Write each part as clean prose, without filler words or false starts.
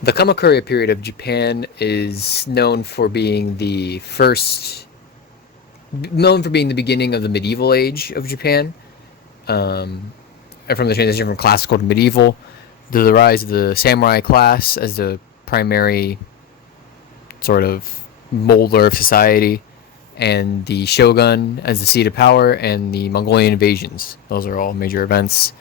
The Kamakura period of Japan is known for being the beginning of the medieval age of Japan, and from the transition from classical to medieval, to the rise of the samurai class as the primary sort of molder of society, and the shogun as the seat of power, and the Mongolian invasions. Those are all major events.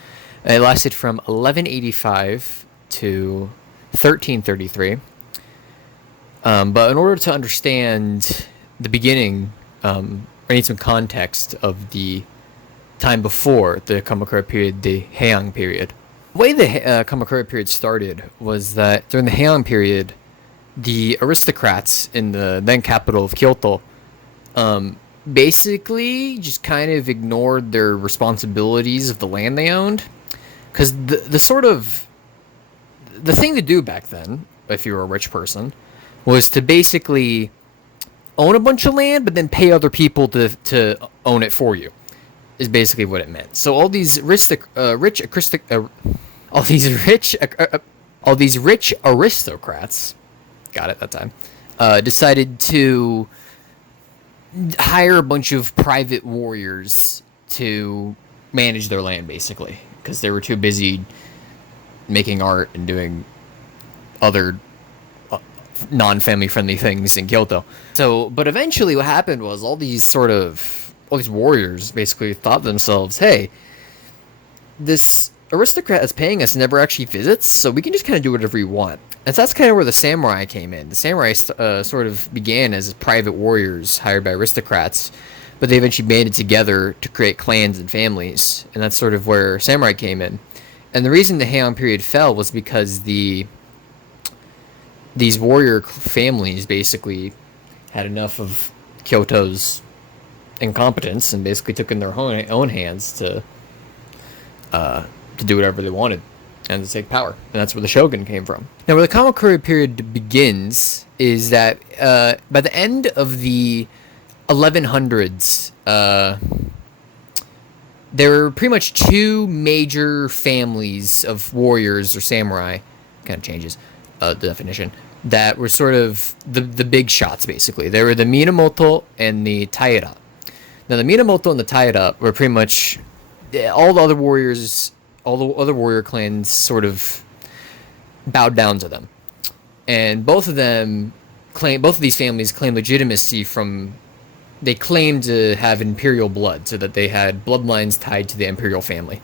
And it lasted from 1185 to 1333. But in order to understand the beginning, I need some context of the time before the Kamakura period, the Heian period. The way the Kamakura period started was that during the Heian period, the aristocrats in the then capital of Kyoto basically just kind of ignored their responsibilities of the land they owned. Because the thing to do back then, if you were a rich person, was to basically own a bunch of land, but then pay other people to own it for you. Is basically what it meant. So all these rich aristocrats, got it that time, decided to hire a bunch of private warriors to manage their land, basically, because they were too busy making art and doing other non-family friendly things in Kyoto. So, but eventually what happened was all these warriors basically thought to themselves, hey, this aristocrat that's paying us never actually visits, so we can just kind of do whatever we want. And so that's kind of where the samurai came in. The samurai sort of began as private warriors hired by aristocrats, but they eventually banded together to create clans and families, and that's sort of where samurai came in. And the reason the Heian period fell was because these warrior families basically had enough of Kyoto's incompetence and basically took in their own hands to do whatever they wanted and to take power. And that's where the shogun came from. Now, where the Kamakura period begins is that by the end of the 1100s, there were pretty much two major families of warriors or samurai, kind of changes the definition, that were sort of the big shots, basically. They were the Minamoto and the Taira. Now, the Minamoto and the Taira were pretty much all the other warriors, all the other warrior clans sort of bowed down to them. And both of these families claim legitimacy from, they claimed to have imperial blood, so that they had bloodlines tied to the imperial family.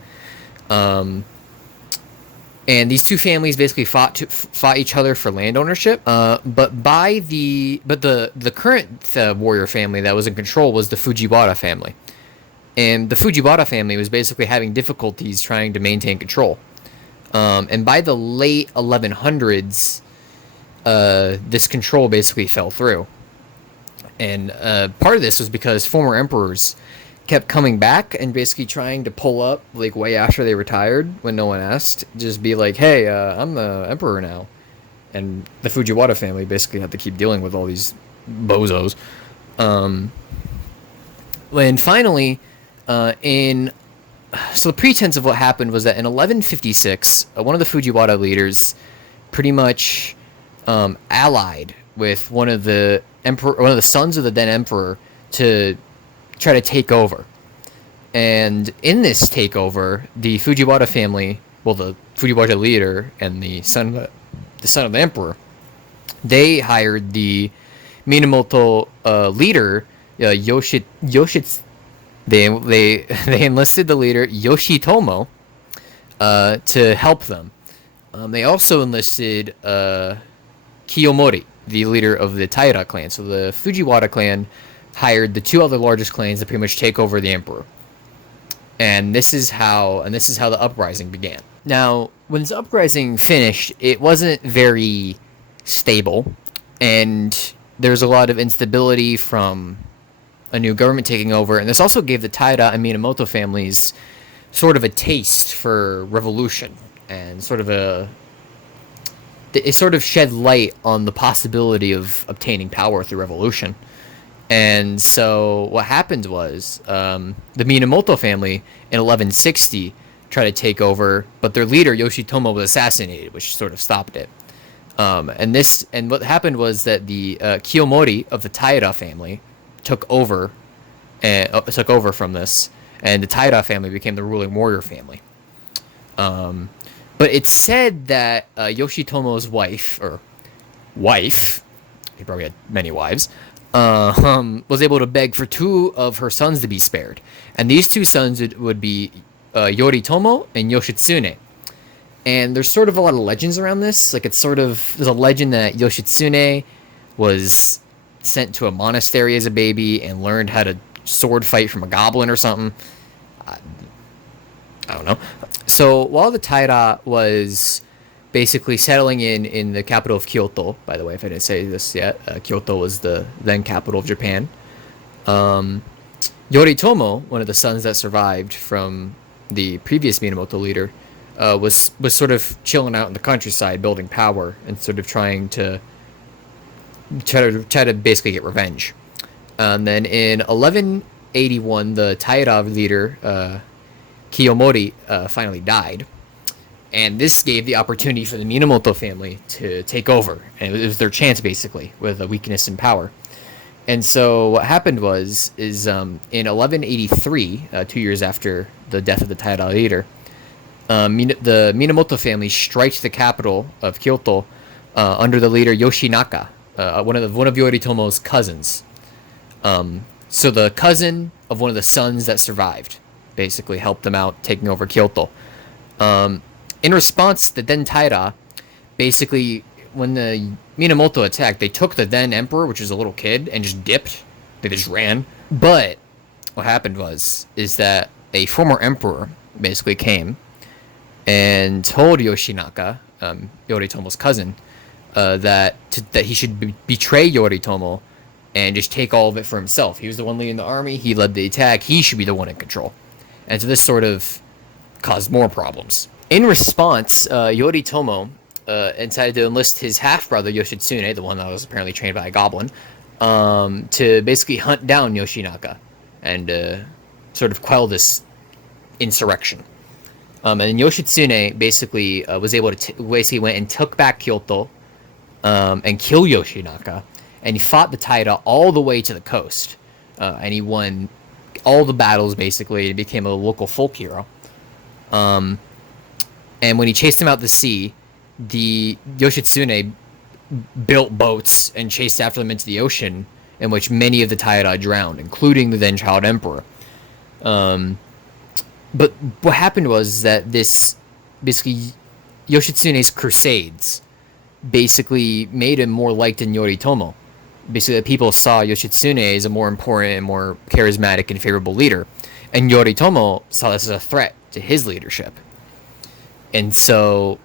And these two families basically fought each other for land ownership. But the current warrior family that was in control was the Fujiwara family, and the Fujiwara family was basically having difficulties trying to maintain control. And by the late 1100s, this control basically fell through. And part of this was because former emperors kept coming back and basically trying to pull up like way after they retired when no one asked. Just be like, hey, I'm the emperor now. And the Fujiwara family basically had to keep dealing with all these bozos. When finally, so the pretense of what happened was that in 1156, one of the Fujiwara leaders pretty much allied with one of the sons of the then emperor to try to take over. And in this takeover, the Fujiwara family, well, the Fujiwara leader and the son of the emperor, they hired the Minamoto leader, they enlisted the leader Yoshitomo to help them. They also enlisted Kiyomori, the leader of the Taira clan. So the Fujiwara clan hired the two other largest clans to pretty much take over the emperor. And this is how the uprising began. Now, when this uprising finished, it wasn't very stable, and there was a lot of instability from a new government taking over, and this also gave the Taira and Minamoto families sort of a taste for revolution, and it sort of shed light on the possibility of obtaining power through revolution. And so what happened was the Minamoto family in 1160 tried to take over, but their leader Yoshitomo was assassinated, which sort of stopped it. And what happened was that the Kiyomori of the Taira family took over and took over from this, and the Taira family became the ruling warrior family. But it's said that Yoshitomo's wife, he probably had many wives, was able to beg for two of her sons to be spared, and these two sons would be Yoritomo and Yoshitsune. And there's sort of a lot of legends around this. Like, there's a legend that Yoshitsune was sent to a monastery as a baby and learned how to sword fight from a goblin or something. I don't know. So while the Taira was basically settling in the capital of Kyoto, by the way, if I didn't say this yet, Kyoto was the then capital of Japan. Yoritomo, one of the sons that survived from the previous Minamoto leader, was sort of chilling out in the countryside, building power, and sort of trying to try to basically get revenge. And then in 1181, the Taira leader Kiyomori finally died, and this gave the opportunity for the Minamoto family to take over, and it was their chance basically with a weakness in power. And so what happened is in 1183, 2 years after the death of the Taira leader, the Minamoto family strikes the capital of Kyoto under the leader Yoshinaka, one of Yoritomo's cousins. So the cousin of one of the sons that survived basically helped them out taking over Kyoto. In response, the then Taira, basically, when the Minamoto attacked, they took the then emperor, which was a little kid, and just dipped. They just ran. But what happened is that a former emperor basically came and told Yoshinaka, Yoritomo's cousin, that he should betray Yoritomo and just take all of it for himself. He was the one leading the army. He led the attack. He should be the one in control. And so this sort of caused more problems. In response, Yoritomo decided to enlist his half-brother Yoshitsune, the one that was apparently trained by a goblin, to basically hunt down Yoshinaka and sort of quell this insurrection. And then Yoshitsune basically was able to basically went and took back Kyoto and killed Yoshinaka, and he fought the Taira all the way to the coast, and he won all the battles basically, and became a local folk hero. And when he chased him out to sea, the Yoshitsune built boats and chased after them into the ocean, in which many of the Taira drowned, including the then child emperor. But what happened was that this basically Yoshitsune's crusades basically made him more liked than Yoritomo. Basically, people saw Yoshitsune as a more important and more charismatic and favorable leader, and Yoritomo saw this as a threat to his leadership. And so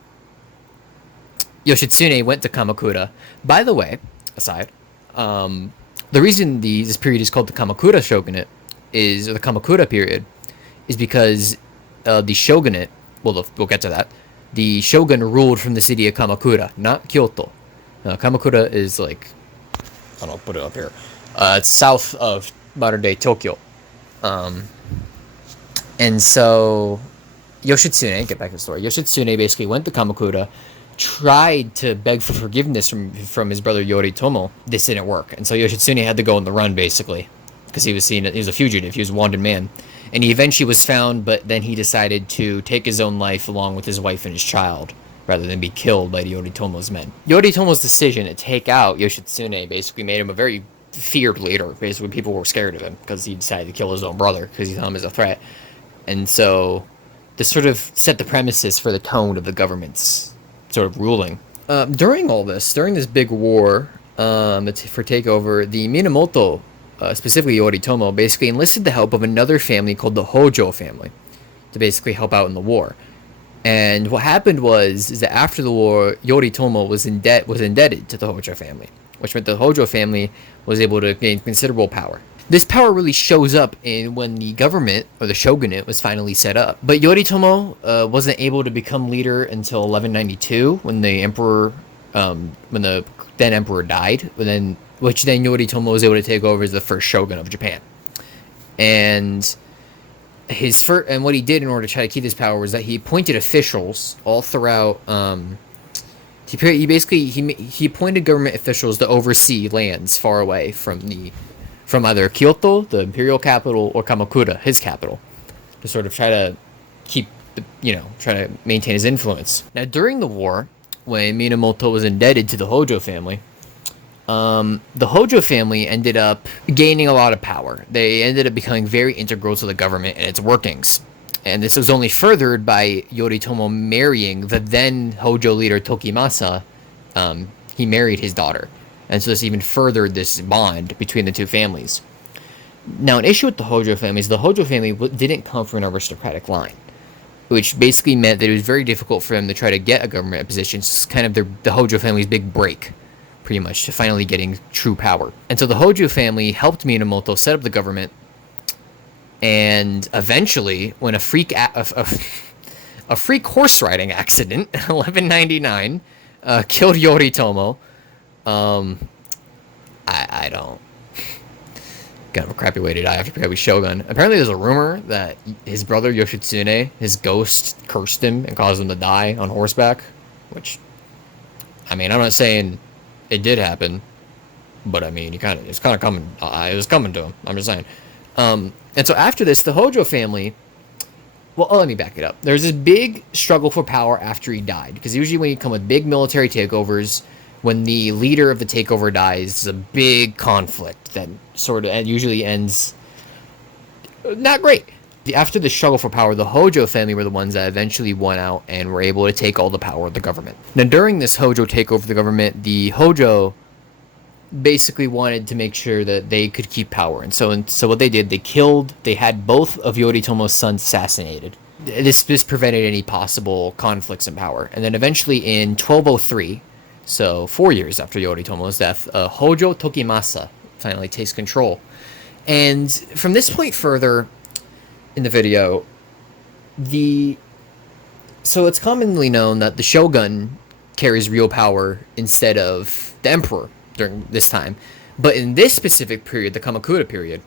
Yoshitsune went to Kamakura. By the way, aside, the reason this period is called the Kamakura Shogunate or the Kamakura period, is because the shogunate, we'll get to that, the shogun ruled from the city of Kamakura, not Kyoto. Kamakura is like, I don't know, put it up here. It's south of modern-day Tokyo. And so Yoshitsune, get back to the story, Yoshitsune basically went to Kamakura, tried to beg for forgiveness from his brother Yoritomo. This didn't work. And so Yoshitsune had to go on the run, basically, because he was a fugitive, he was a wanted man. And he eventually was found, but then he decided to take his own life along with his wife and his child, rather than be killed by Yoritomo's men. Yoritomo's decision to take out Yoshitsune basically made him a very feared leader. Basically, people were scared of him because he decided to kill his own brother because he saw him as a threat. And so this sort of set the premises for the tone of the government's sort of ruling. During this big war for takeover, the Minamoto, specifically Yoritomo, basically enlisted the help of another family called the Hojo family to basically help out in the war. And what happened is that after the war, Yoritomo was indebted to the Hojo family, which meant the Hojo family was able to gain considerable power. This power really shows up when the government, or the shogunate, was finally set up. But Yoritomo wasn't able to become leader until 1192, when the then emperor died, which then Yoritomo was able to take over as the first shogun of Japan. And what he did in order to try to keep his power was that he appointed officials all throughout He basically he appointed government officials to oversee lands far away from either Kyoto, the imperial capital, or Kamakura, his capital, to sort of try to keep try to maintain his influence. Now, during the war, when Minamoto was indebted to the Hojo family, the Hojo family ended up gaining a lot of power. They ended up becoming very integral to the government and its workings. And this was only furthered by Yoritomo marrying the then Hojo leader Tokimasa. He married his daughter. And so this even furthered this bond between the two families. Now, an issue with the Hojo family is the Hojo family didn't come from an aristocratic line, which basically meant that it was very difficult for them to try to get a government position. It's kind of the Hojo family's big break, pretty much, to finally getting true power. And so the Hojo family helped Minamoto set up the government, and eventually, when a freak horse riding accident, 1199, killed Yoritomo. I don't. Kind of a crappy way to die after becoming Shogun. Apparently, there's a rumor that his brother Yoshitsune, his ghost, cursed him and caused him to die on horseback. Which, I mean, I'm not saying it did happen, but I mean, it's kind of coming. It was coming to him. I'm just saying. And so after this, the Hojo family. Well, let me back it up. There's this big struggle for power after he died, because usually when you come with big military takeovers, when the leader of the takeover dies, there's a big conflict that sort of usually ends not great. After the struggle for power, the Hojo family were the ones that eventually won out and were able to take all the power of the government. Now, during this Hojo takeover of the government, the Hojo basically wanted to make sure that they could keep power. And so what they did, they had both of Yoritomo's sons assassinated. This prevented any possible conflicts in power. And then eventually in 1203, so 4 years after Yoritomo's death, Hojo Tokimasa finally takes control. And from this point further in the video, so it's commonly known that the shogun carries real power instead of the emperor during this time. But in this specific period, the Kamakura period,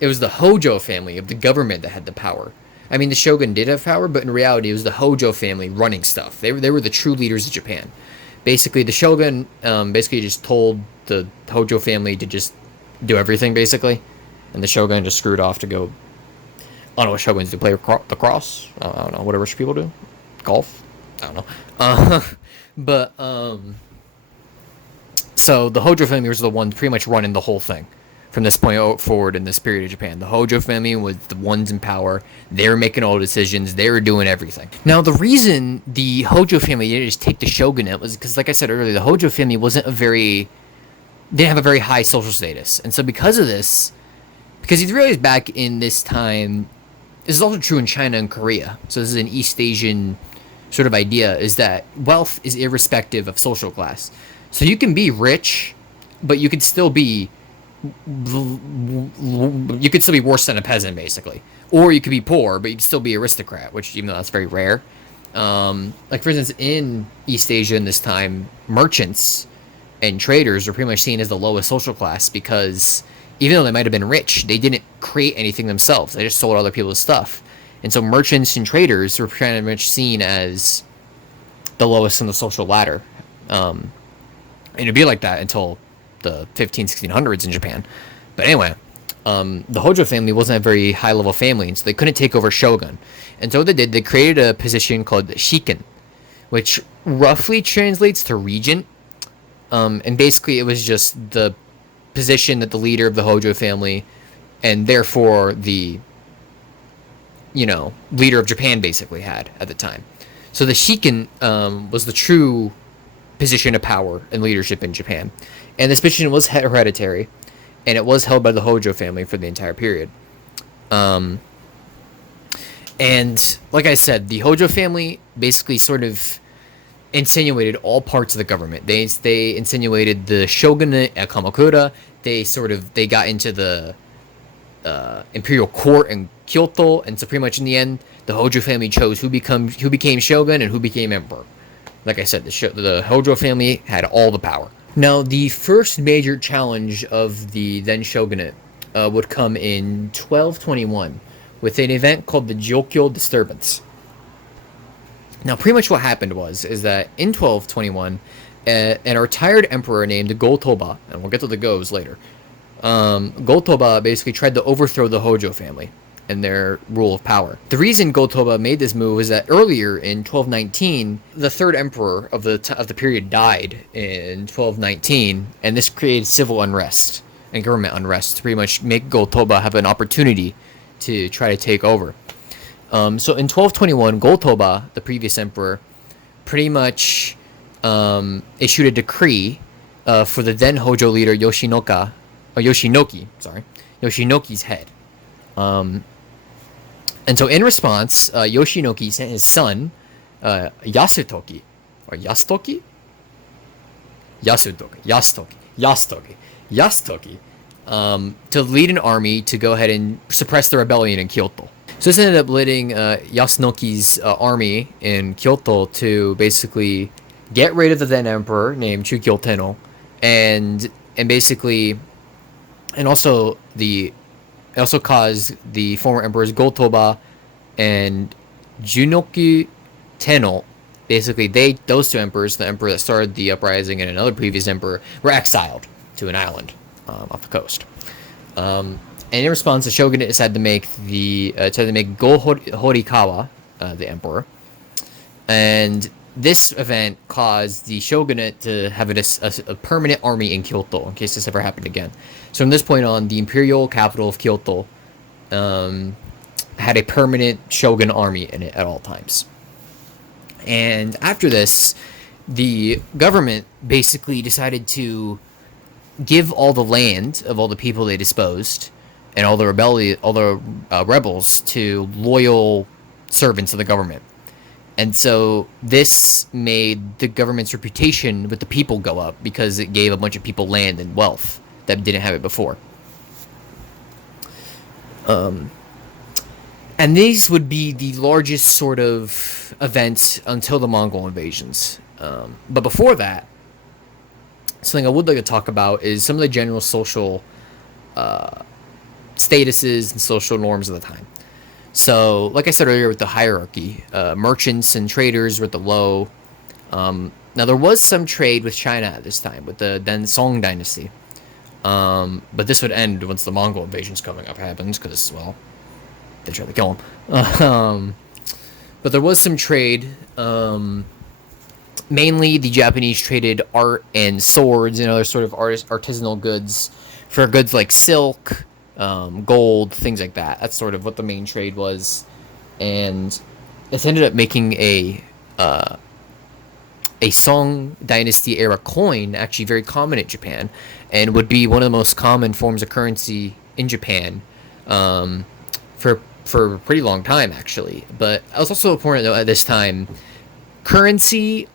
it was the Hojo family of the government that had the power. I mean, the shogun did have power, but in reality, it was the Hojo family running stuff. They were the true leaders of Japan. Basically, the shogun basically just told the Hojo family to just do everything, basically. And the shogun just screwed off to go, I don't know what shoguns do, play lacrosse? I don't know, whatever people do. Golf? I don't know. So the Hojo family was the one pretty much running the whole thing from this point forward in this period of Japan. The Hojo family was the ones in power. They were making all the decisions. They were doing everything. Now, the reason the Hojo family didn't just take the shogunate was because, like I said earlier, the Hojo family didn't have a very high social status. And so because of this, because you realize back in this time, this is also true in China and Korea. So this is an East Asian sort of idea, is that wealth is irrespective of social class. So you can be rich, but you could still be worse than a peasant, basically. Or you could be poor, but you'd still be aristocrat, which, even though that's very rare. Like, for instance, in East Asia in this time, merchants and traders were pretty much seen as the lowest social class because even though they might have been rich, they didn't create anything themselves. They just sold other people's stuff. And so merchants and traders were pretty much seen as the lowest on the social ladder. And it'd be like that until the 1600s in Japan. But anyway, the Hojo family wasn't a very high-level family, and so they couldn't take over shogun. And so what they did, they created a position called shiken, which roughly translates to regent. And basically it was just the position that the leader of the Hojo family, and therefore the, leader of Japan basically had at the time. So the shiken was the true position of power and leadership in Japan. And this position was hereditary, and it was held by the Hojo family for the entire period. And like I said, the Hojo family basically sort of insinuated all parts of the government. They insinuated the shogunate at Kamakura. They got into the imperial court in Kyoto, and so pretty much in the end, the Hojo family chose who became shogun and who became emperor. Like I said, the Hojo family had all the power. Now, the first major challenge of the then shogunate would come in 1221 with an event called the Jokyo Disturbance. Now, pretty much what happened is that in 1221, a retired emperor named Go-Toba, and we'll get to the Go's later. Go-Toba basically tried to overthrow the Hojo family and their rule of power. The reason Go-Toba made this move is that earlier in 1219, the third emperor of the period died in 1219, and this created civil unrest and government unrest to pretty much make Go-Toba have an opportunity to try to take over. So in 1221, Go-Toba, the previous emperor, pretty much issued a decree for the then Hojo leader Yoshinoki's head. And so in response, Yoshinoki sent his son, Yasutoki, or Yastoki? Yastoki, to lead an army to go ahead and suppress the rebellion in Kyoto. So this ended up leading Yasunoki's army in Kyoto to basically get rid of the then emperor named Chukyo Tenno, and basically, and also caused the former emperors Go-Toba and Junoku Tenno. Basically, those two emperors, the emperor that started the uprising and another previous emperor, were exiled to an island off the coast. And in response, the shogunate decided to make Go Horikawa the emperor, and this event caused the shogunate to have a permanent army in Kyoto in case this ever happened again. So from this point on, the imperial capital of Kyoto had a permanent shogun army in it at all times. And after this, the government basically decided to give all the land of all the people they disposed and all the rebels to loyal servants of the government. And so this made the government's reputation with the people go up because it gave a bunch of people land and wealth that didn't have it before. And these would be the largest sort of events until the Mongol invasions. But before that, something I would like to talk about is some of the general social statuses and social norms of the time. So, like I said earlier with the hierarchy, merchants and traders were at the low. Now, there was some trade with China at this time, with the then Song dynasty. But this would end once the Mongol invasions coming up happens, because, well, they tried to kill them. But there was some trade. Mainly, the Japanese traded art and swords and other sort of artisanal goods for goods like silk, gold, things like that. That's sort of what the main trade was, and it ended up making a Song dynasty era coin actually very common in Japan, and would be one of the most common forms of currency in Japan for a pretty long time actually. But it was also important though at this time, currency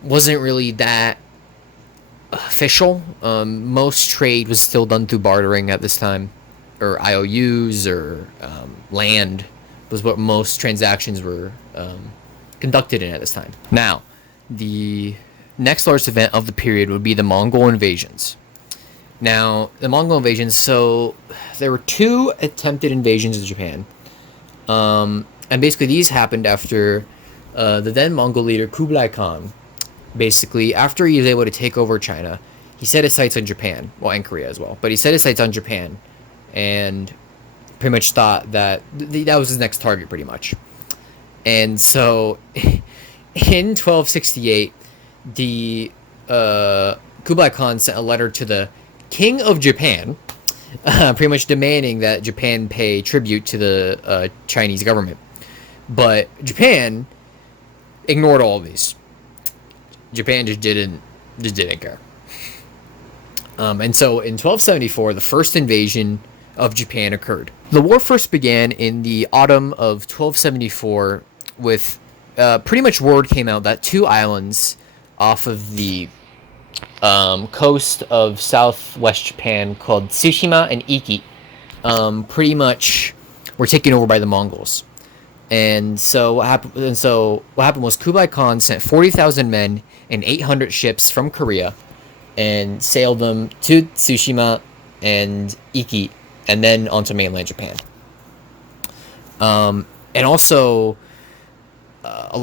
wasn't really that official. Most trade was still done through bartering at this time, or IOUs, or land was what most transactions were conducted in at this time. Now, the next largest event of the period would be the Mongol invasions. Now, the Mongol invasions, so there were two attempted invasions of Japan. And basically these happened after the then Mongol leader Kublai Khan, basically, after he was able to take over China, he set his sights on Japan, well, and Korea as well, but he set his sights on Japan, and pretty much thought that that was his next target, pretty much. And so, in 1268, the Kublai Khan sent a letter to the King of Japan, pretty much demanding that Japan pay tribute to the Chinese government. But Japan ignored all of these. Japan just didn't care. And so in 1274, the first invasion of Japan occurred. The war first began in the autumn of 1274 with pretty much word came out that two islands off of the coast of southwest Japan called Tsushima and Iki pretty much were taken over by the Mongols. And so what happened was Kublai Khan sent 40,000 men and 800 ships from Korea and sailed them to Tsushima and Iki and then onto mainland Japan. And also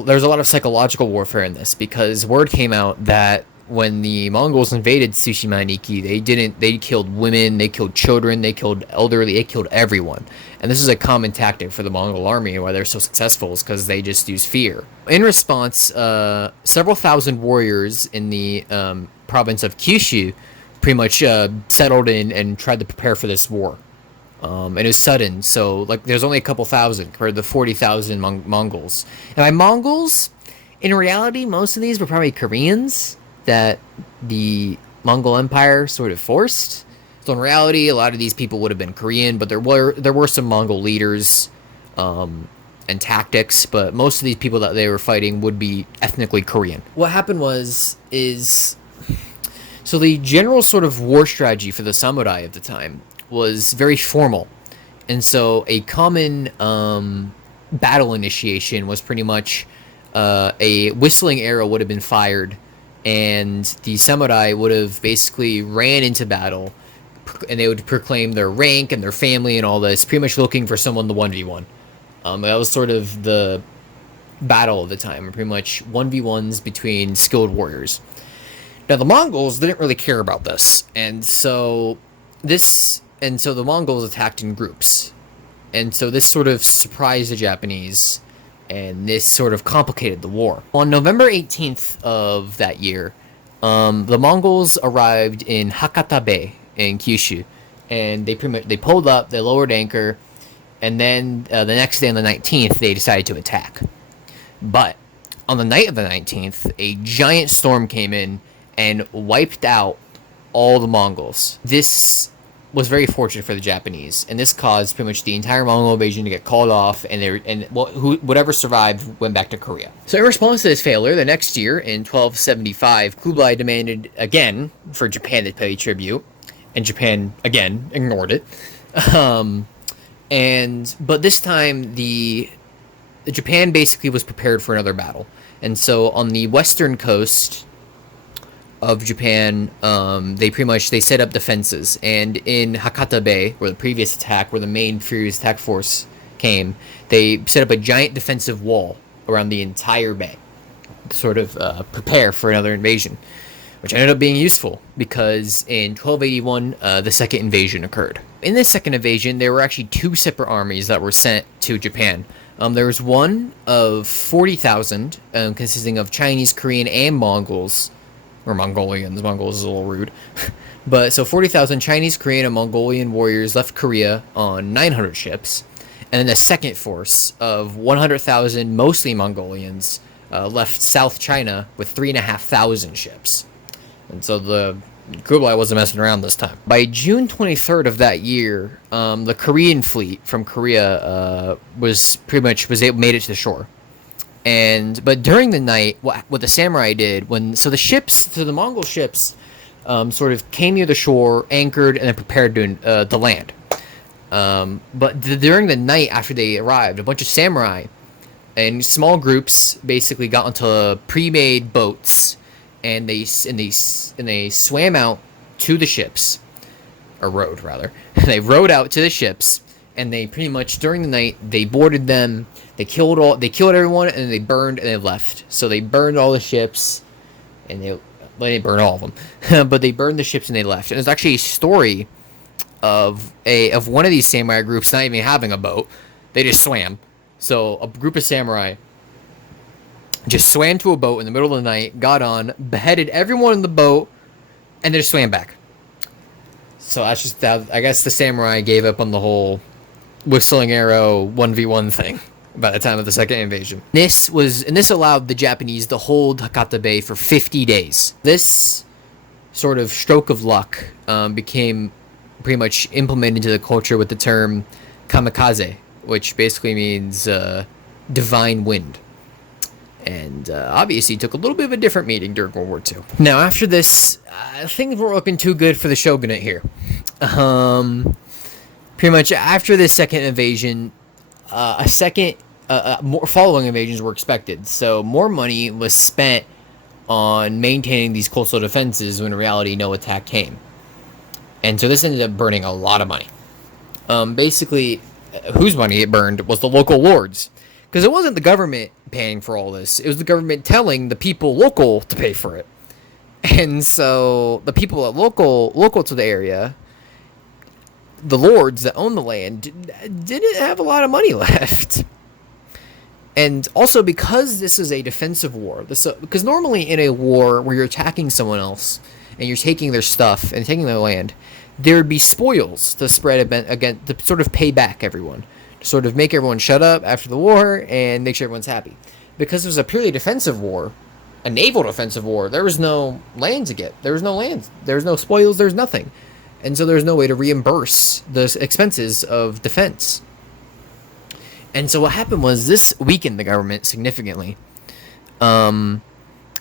there's a lot of psychological warfare in this because word came out that when the Mongols invaded Tsushima and Iki, they killed women, they killed children, they killed elderly, they killed everyone. And this is a common tactic for the Mongol army, and why they're so successful is because they just use fear. In response, several thousand warriors in the province of Kyushu pretty much settled in and tried to prepare for this war. And it was sudden, so like there's only a couple thousand compared to the 40,000 Mongols. And by Mongols, in reality, most of these were probably Koreans that the Mongol Empire sort of forced. So in reality, a lot of these people would have been Korean, but there were some Mongol leaders and tactics, but most of these people that they were fighting would be ethnically Korean. What happened so the general sort of war strategy for the samurai of the time was very formal. And so a common battle initiation was pretty much a whistling arrow would have been fired, and the samurai would have basically ran into battle, and they would proclaim their rank and their family and all this, pretty much looking for someone to 1v1. That was sort of the battle of the time, pretty much 1v1s between skilled warriors. Now, the Mongols didn't really care about this, and so the Mongols attacked in groups. And so this sort of surprised the Japanese, and this sort of complicated the war. On November 18th of that year, the Mongols arrived in Hakata Bay in Kyushu, and they pulled up, they lowered anchor, and then the next day on the 19th, they decided to attack. But on the night of the 19th, a giant storm came in and wiped out all the Mongols. This was very fortunate for the Japanese, and this caused pretty much the entire Mongol invasion to get called off, and whatever survived went back to Korea. So in response to this failure, the next year, in 1275, Kublai demanded again for Japan to pay tribute, and Japan again ignored it. But this time, the Japan basically was prepared for another battle, and so on the western coast of Japan, they set up defenses, and in Hakata Bay, where the previous attack, where the main previous attack force came, they set up a giant defensive wall around the entire bay to sort of prepare for another invasion, which ended up being useful because in 1281 the second invasion occurred. In this second invasion, there were actually two separate armies that were sent to Japan. There was one of 40,000, consisting of Chinese, Korean, and Mongols. Or Mongolians. Mongols is a little rude. But so 40,000 Chinese, Korean, and Mongolian warriors left Korea on 900 ships. And then the second force of 100,000, mostly Mongolians, left South China with 3,500 ships. And so the Kublai wasn't messing around this time. By June 23rd of that year, the Korean fleet from Korea made it to the shore. But during the night, what the samurai did the Mongol ships sort of came near the shore, anchored, and then prepared to land. During the night after they arrived, a bunch of samurai in small groups basically got onto pre-made boats, and they swam out to the ships, or rowed rather. They rowed out to the ships, and they pretty much during the night they boarded them. They killed everyone, and then they burned, and they left. So they burned all the ships, and they didn't burn all of them, but they burned the ships and they left. And there's actually a story of one of these samurai groups not even having a boat; they just swam. So a group of samurai just swam to a boat in the middle of the night, got on, beheaded everyone in the boat, and then just swam back. So that's just that. I guess the samurai gave up on the whole whistling arrow 1v1 thing by the time of the second invasion. This allowed the Japanese to hold Hakata Bay for 50 days. This sort of stroke of luck became pretty much implemented into the culture with the term kamikaze, which basically means divine wind. And obviously took a little bit of a different meaning during World War II. Now, after this, things weren't looking too good for the shogunate here. Pretty much after this second invasion, more following invasions were expected. So more money was spent on maintaining these coastal defenses when in reality no attack came. And so this ended up burning a lot of money. Basically, whose money it burned was the local lords. Because it wasn't the government paying for all this. It was the government telling the people local to pay for it. And so the people at local to the area, the lords that own the land, didn't have a lot of money left. And also because this is a defensive war, because normally in a war where you're attacking someone else and you're taking their stuff and taking their land, there would be spoils to spread again to sort of pay back everyone, to sort of make everyone shut up after the war and make sure everyone's happy. Because it was a purely defensive war, a naval defensive war, there was no land to get. There was no land. There was no spoils. There was nothing. And so there was no way to reimburse the expenses of defense. And so what happened was this weakened the government significantly. And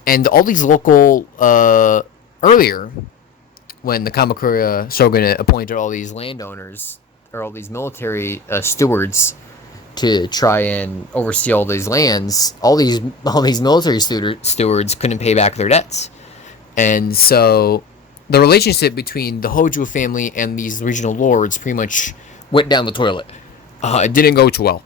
all these local, earlier, when the Kamakura shogunate appointed all these landowners, or all these military stewards to try and oversee all these lands, all these military stewards couldn't pay back their debts. And so the relationship between the Hojo family and these regional lords pretty much went down the toilet. It didn't go too well.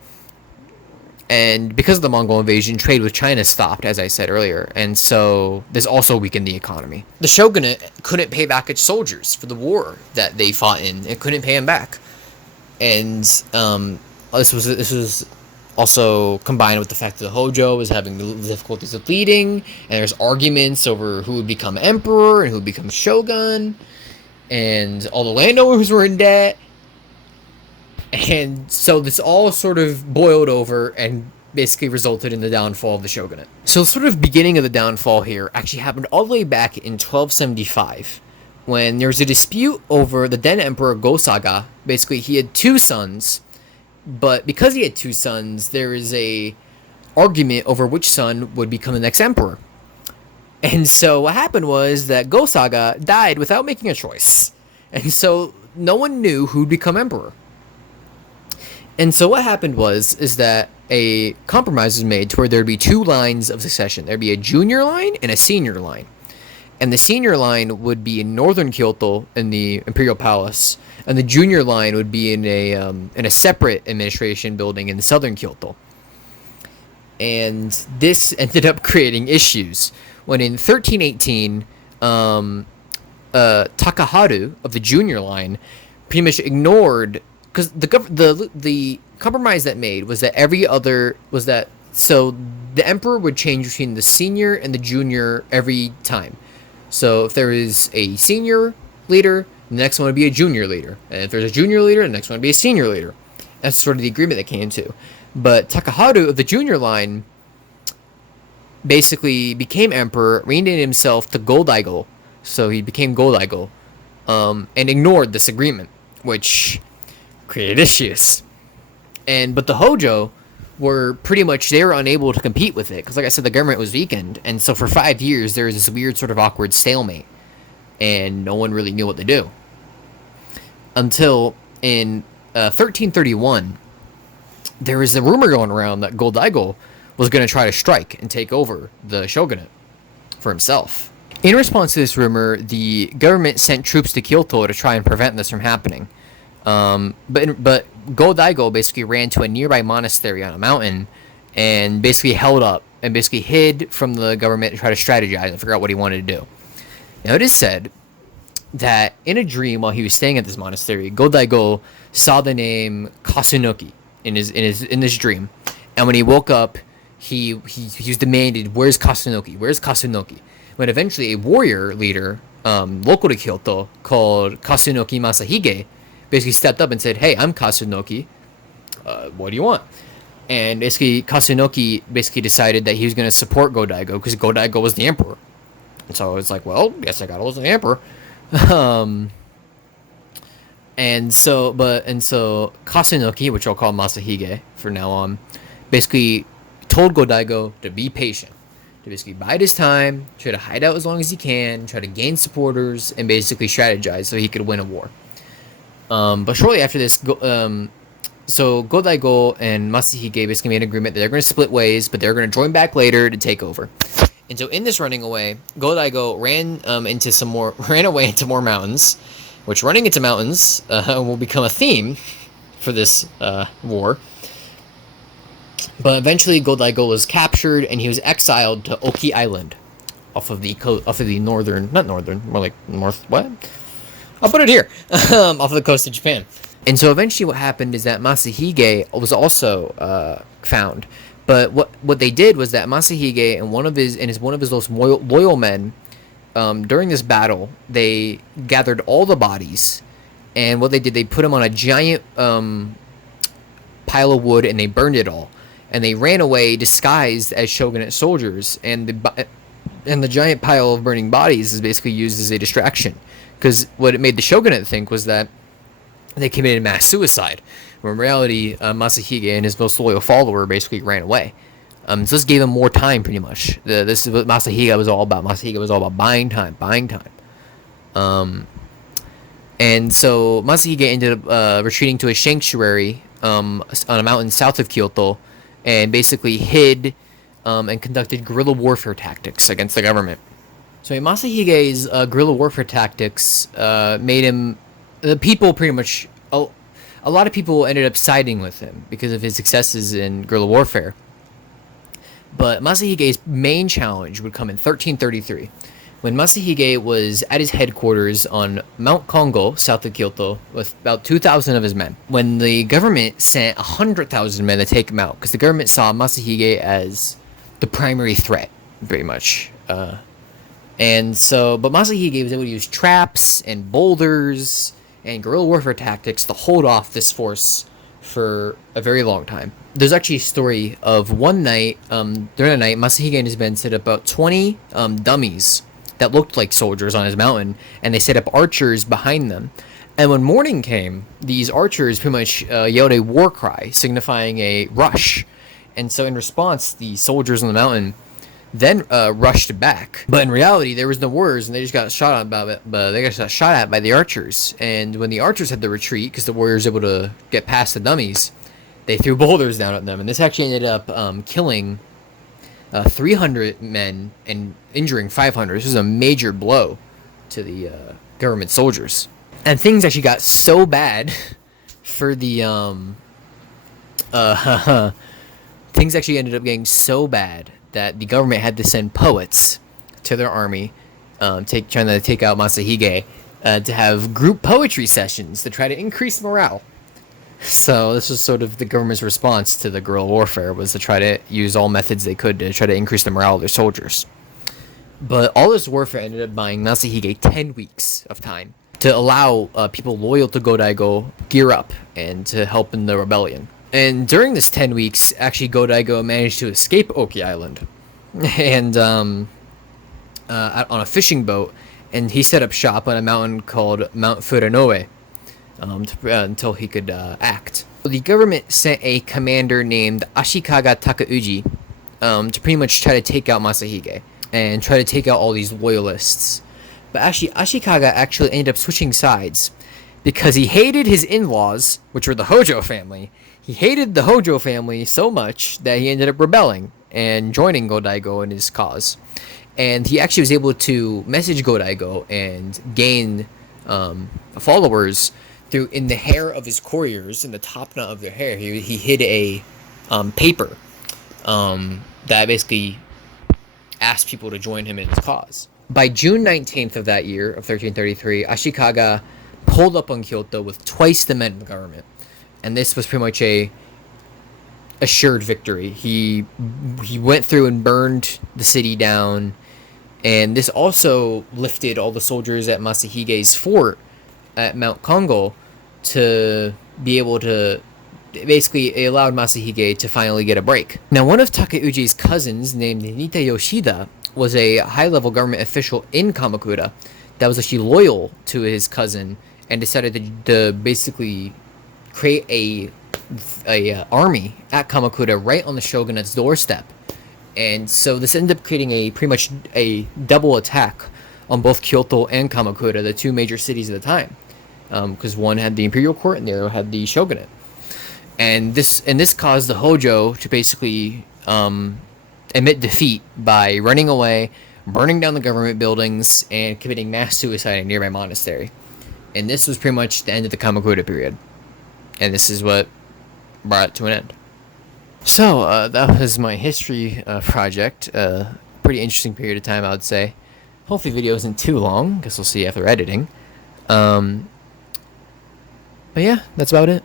And because of the Mongol invasion, trade with China stopped, as I said earlier, and so this also weakened the economy. The shogunate couldn't pay back its soldiers for the war that they fought in. It couldn't pay them back, and this was also combined with the fact that the Hojo was having difficulties with leading, and there's arguments over who would become emperor and who would become shogun, and all the landowners were in debt. And so this all sort of boiled over and basically resulted in the downfall of the shogunate. So the sort of beginning of the downfall here actually happened all the way back in 1275, when there was a dispute over the then emperor Go-Saga. Basically, he had two sons, but because he had two sons, there is a argument over which son would become the next emperor. And so what happened was that Go-Saga died without making a choice. And so no one knew who'd become emperor. And so what happened is that a compromise was made to where there'd be two lines of succession. There'd be a junior line and a senior line. And the senior line would be in northern Kyoto in the Imperial Palace, and the junior line would be in a separate administration building in southern Kyoto. And this ended up creating issues when in 1318, Takaharu of the junior line pretty much ignored. Because the compromise that made was that so the emperor would change between the senior and the junior every time. So if there is a senior leader, the next one would be a junior leader, and if there's a junior leader, the next one would be a senior leader. That's sort of the agreement they came to. But Takaharu of the junior line basically became emperor, renamed himself to Go-Daigo, so he became Go-Daigo, and ignored this agreement, which created issues. But the Hojo were pretty much, they were unable to compete with it because, like I said, the government was weakened, and so for 5 years there was this weird sort of awkward stalemate, and no one really knew what to do until in 1331 there was a rumor going around that Go-Daigo was going to try to strike and take over the shogunate for himself. In response to this rumor, the government sent troops to Kyoto to try and prevent this from happening. But Go-Daigo basically ran to a nearby monastery on a mountain and basically held up and basically hid from the government to try to strategize and figure out what he wanted to do. Now, it is said that in a dream while he was staying at this monastery, Go-Daigo saw the name Kasunoki in this dream, and when he woke up, he was demanded, "Where's Kasunoki? Where's Kasunoki?" When eventually a warrior leader, local to Kyoto, called Kasunoki Masahige, basically stepped up and said, "Hey, I'm Kasunoki. What do you want?" And basically, Kasunoki basically decided that he was going to support Go-Daigo because Go-Daigo was the emperor. And so it's like, well, guess I got to listen to the emperor. And so Kasunoki, which I'll call Masahige for now on, basically told Go-Daigo to be patient, to basically bide his time, try to hide out as long as he can, try to gain supporters, and basically strategize so he could win a war. But shortly after this, so Go-Daigo and Masahige basically made an agreement that they're going to split ways, but they're going to join back later to take over. And so in this running away, Go-Daigo ran away into more mountains, which running into mountains will become a theme for this war. But eventually, Go-Daigo was captured and he was exiled to Oki Island, off of the northern, not northern, more like north. What? I'll put it here, off of the coast of Japan. And so eventually, what happened is that Masahige was also found. But what they did was that Masahige and one of his most loyal men, during this battle, they gathered all the bodies, and what they did, they put them on a giant pile of wood and they burned it all, and they ran away disguised as shogunate soldiers, and the giant pile of burning bodies is basically used as a distraction, because what it made the shogunate think was that they committed mass suicide, when in reality, Masahige and his most loyal follower basically ran away. So this gave him more time, pretty much. This is what Masahige was all about. Masahige was all about buying time, buying time. And so Masahige ended up retreating to a sanctuary on a mountain south of Kyoto, and basically hid and conducted guerrilla warfare tactics against the government. So Masahige's guerrilla warfare tactics made him, the people pretty much, a lot of people ended up siding with him because of his successes in guerrilla warfare. But Masahige's main challenge would come in 1333, when Masahige was at his headquarters on Mount Kongo, south of Kyoto, with about 2,000 of his men. When the government sent 100,000 men to take him out, because the government saw Masahige as the primary threat, pretty much. And so, but Masahige was able to use traps and boulders and guerrilla warfare tactics to hold off this force for a very long time. There's actually a story of one night, during the night, Masahige and his men set up about 20 dummies that looked like soldiers on his mountain, and they set up archers behind them. And when morning came, these archers pretty much yelled a war cry, signifying a rush. And so in response, the soldiers on the mountain then rushed back. But in reality, there was no warriors, and they just got shot at by the archers. And when the archers had to retreat, because the warriors were able to get past the dummies, they threw boulders down at them. And this actually ended up killing 300 men and injuring 500. This was a major blow to the government soldiers. And things actually got so bad for the things actually ended up getting so bad that the government had to send poets to their army, trying to take out Masahige, to have group poetry sessions to try to increase morale. So this was sort of the government's response to the guerrilla warfare, was to try to use all methods they could to try to increase the morale of their soldiers. But all this warfare ended up buying Masahige 10 weeks of time to allow people loyal to Go-Daigo gear up and to help in the rebellion. And during this 10 weeks, actually Go-Daigo managed to escape Oki Island and on a fishing boat, and he set up shop on a mountain called Mount Furanoe until he could act. The government sent a commander named Ashikaga Takauji to pretty much try to take out Masahige and try to take out all these loyalists. But actually, Ashikaga actually ended up switching sides because he hated his in-laws, which were the Hojo family. He hated the Hojo family so much that he ended up rebelling and joining Go-Daigo in his cause. And he actually was able to message Go-Daigo and gain followers through, in the hair of his couriers, in the top knot of their hair, he hid a paper that basically asked people to join him in his cause. By June 19th of that year, of 1333, Ashikaga pulled up on Kyoto with twice the men of the government. And this was pretty much a assured victory. He went through and burned the city down, and this also lifted all the soldiers at Masahige's fort at Mount Kongo to be able to, basically it allowed Masahige to finally get a break. Now, one of Takauji's cousins, named Nita Yoshida, was a high-level government official in Kamakura that was actually loyal to his cousin and decided to basically create a army at Kamakura right on the shogunate's doorstep. And so this ended up creating pretty much a double attack on both Kyoto and Kamakura, the two major cities at the time, because one had the imperial court and the other had the shogunate. And this caused the Hojo to basically admit defeat by running away, burning down the government buildings, and committing mass suicide in a nearby monastery. And this was pretty much the end of the Kamakura period. And this is what brought it to an end. So that was my history project. Pretty interesting period of time, I would say. Hopefully, video isn't too long, because we'll see after editing. Um, but yeah, that's about it.